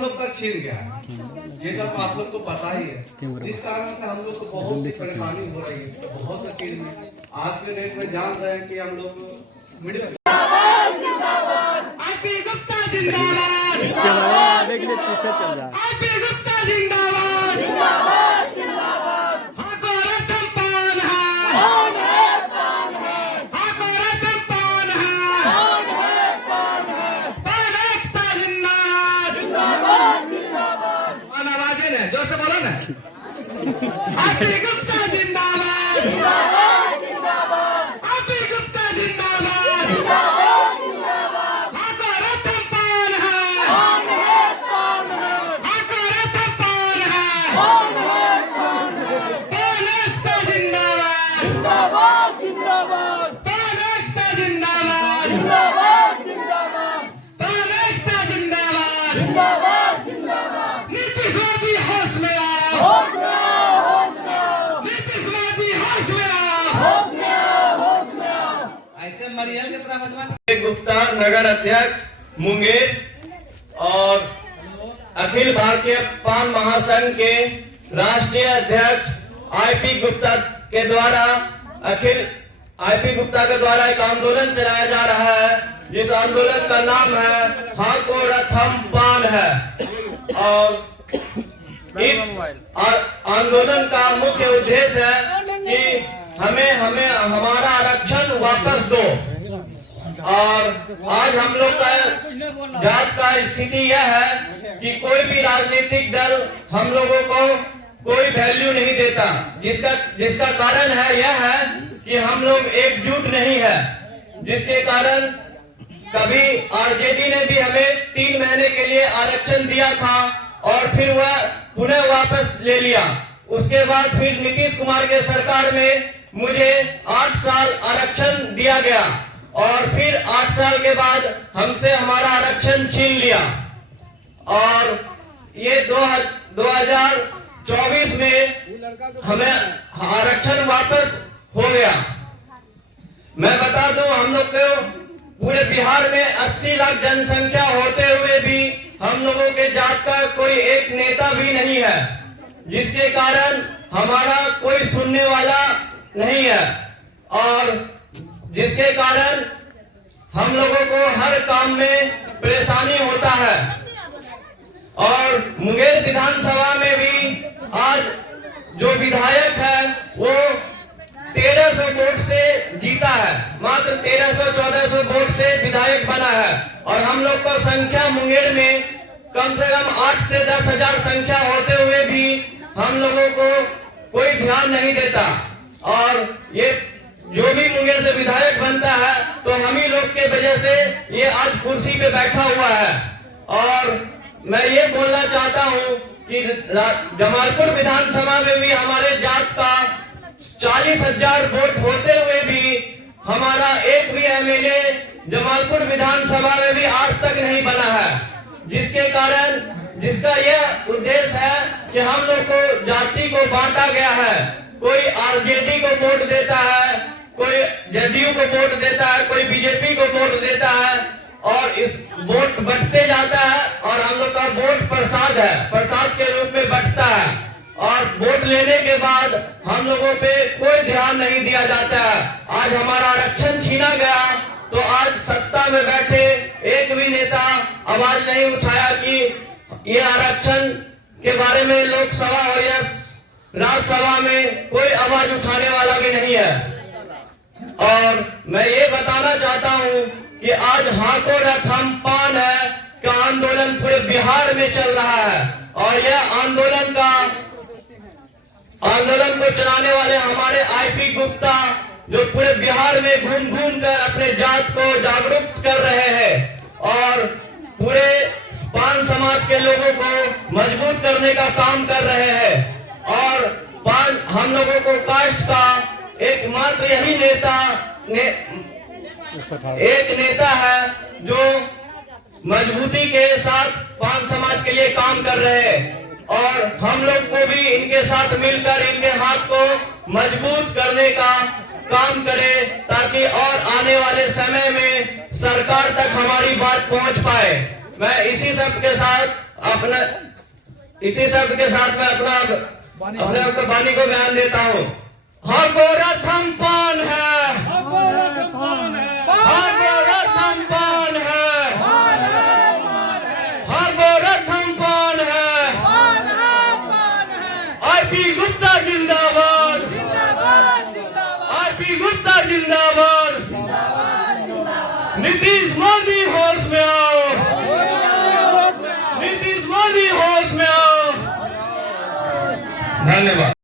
हम लोग का छीन गया, ये तो आप लोग को पता ही है, जिस कारण से हम लोग को बहुत सी परेशानी हो रही है। बहुत सी चीज में आज के डेट में जान रहे हैं कि हम लोग मिडिल आईपी गुप्ता जिंदाबाद, पीछे चल जा। आईपी गुप्ता जिंदाबाद, हाँ को रतन पान है, हाँ को रतन पान है, पान एकता जिंदाबाद, पान आवाज़ है ना, जोर से बोलो ना। आईपी गुप्ता जिंदाबाद, आईपी गुप्ता जिंदाबाद, हाँ को रतन पान है, हाँ को रतन पान है, पान एकता जिंदाबाद, पान एकता जिंदाबाद, पान एकता जिंदाबाद, नीतीशवादी होश में आओ, नीतीशवादी होश में आओ, ऐसे मरियल की तरह बजवा। गुप्ता नगर अध्यक्ष मुंगेर और अखिल भारतीय पान महासंघ के राष्ट्रीय अध्यक्ष आईपी गुप्ता के द्वारा एक आंदोलन चलाया जा रहा है, जिस आंदोलन का नाम है हाँ को रथम पान है। और इस आंदोलन का मुख्य उद्देश्य है कि हमें हमारा आरक्षण वापस दो। और आज हम लोग का जात का स्थिति यह है कि कोई भी राजनीतिक दल हम लोगों को कोई वैल्यू नहीं देता, जिसका कारण है यह है कि हम लोग एकजुट नहीं है, जिसके कारण कभी आरजेडी ने भी हमें 3 महीने के लिए आरक्षण दिया था और फिर वह पुनः वापस ले लिया। उसके बाद फिर नीतीश कुमार के सरकार में मुझे 8 साल आरक्षण दिया गया और फिर 8 साल के बाद हमसे हमारा आरक्षण छीन लिया और ये 2024 में हमें आरक्षण वापस हो गया। मैं बता दूं, हम लोग को पूरे बिहार में 80 लाख जनसंख्या होते हुए भी हम लोगों के जात का कोई एक नेता भी नहीं है, जिसके कारण हमारा कोई सुनने वाला नहीं है और जिसके कारण हम लोगों को हर काम में परेशानी होता है। और मुंगेर विधानसभा में भी आज जो विधायक है वो 1300 वोट से जीता है, मात्र 1300-1400 वोट से विधायक बना है और हम लोग को संख्या मुंगेर में कम से कम 8 से 10 हजार संख्या होते हुए भी हम लोगों को कोई ध्यान नहीं देता। और ये जो भी मुंगेर से विधायक बनता है तो हम ही लोग के वजह से ये आज कुर्सी पे बैठा हुआ है। और मैं ये बोलना चाहता हूँ कि जमालपुर विधानसभा में भी हमारे जात का 40,000 वोट होते हुए भी हमारा एक भी एमएलए जमालपुर विधानसभा में भी आज तक नहीं बना है, जिसके कारण जिसका यह उद्देश्य है कि हम लोग को जाति को बांटा गया है। कोई आरजेडी को वोट देता है, कोई जदयू को वोट देता है, कोई बीजेपी को वोट देता है और इस वोट बंटते जाता है और हम लोग का वोट प्रसाद है, प्रसाद के रूप में बंटता है और वोट लेने के बाद हम लोगों पे कोई ध्यान नहीं दिया जाता है। आज हमारा आरक्षण छीना गया तो आज सत्ता में बैठे एक भी नेता आवाज नहीं उठाया कि ये आरक्षण के बारे में लोकसभा हो या राज्यसभा में कोई आवाज उठाने वाला भी नहीं है। और मैं ये बताना चाहता हूँ कि आज हाँ को रथम पान है का आंदोलन पूरे बिहार में चल रहा है और यह आंदोलन को चलाने वाले हमारे आईपी गुप्ता जो पूरे बिहार में घूम घूम कर अपने जात को जागरूक कर रहे हैं और पूरे पान समाज के लोगों को मजबूत करने का काम कर रहे हैं। और पान हम लोगों को कास्ट का एकमात्र यही एक नेता है जो मजबूती के साथ पान समाज के लिए काम कर रहे हैं और हम लोग को भी इनके साथ मिलकर इनके हाथ को मजबूत करने का काम करें ताकि और आने वाले समय में सरकार तक हमारी बात पहुंच पाए। मैं इसी सब के साथ अपना इसी शब्द के साथ में अपने वाणी को बयान देता हूँ। हाँ गोरथ हम पान है, हाँ गोरथ हम पान है, हाँ गोरथ हम पान है। आईपी गुप्ता जिंदाबाद, आईपी गुप्ता जिंदाबाद। नीतीश मोदी होश में आओ, नीतीश मोदी होश में आओ। धन्यवाद।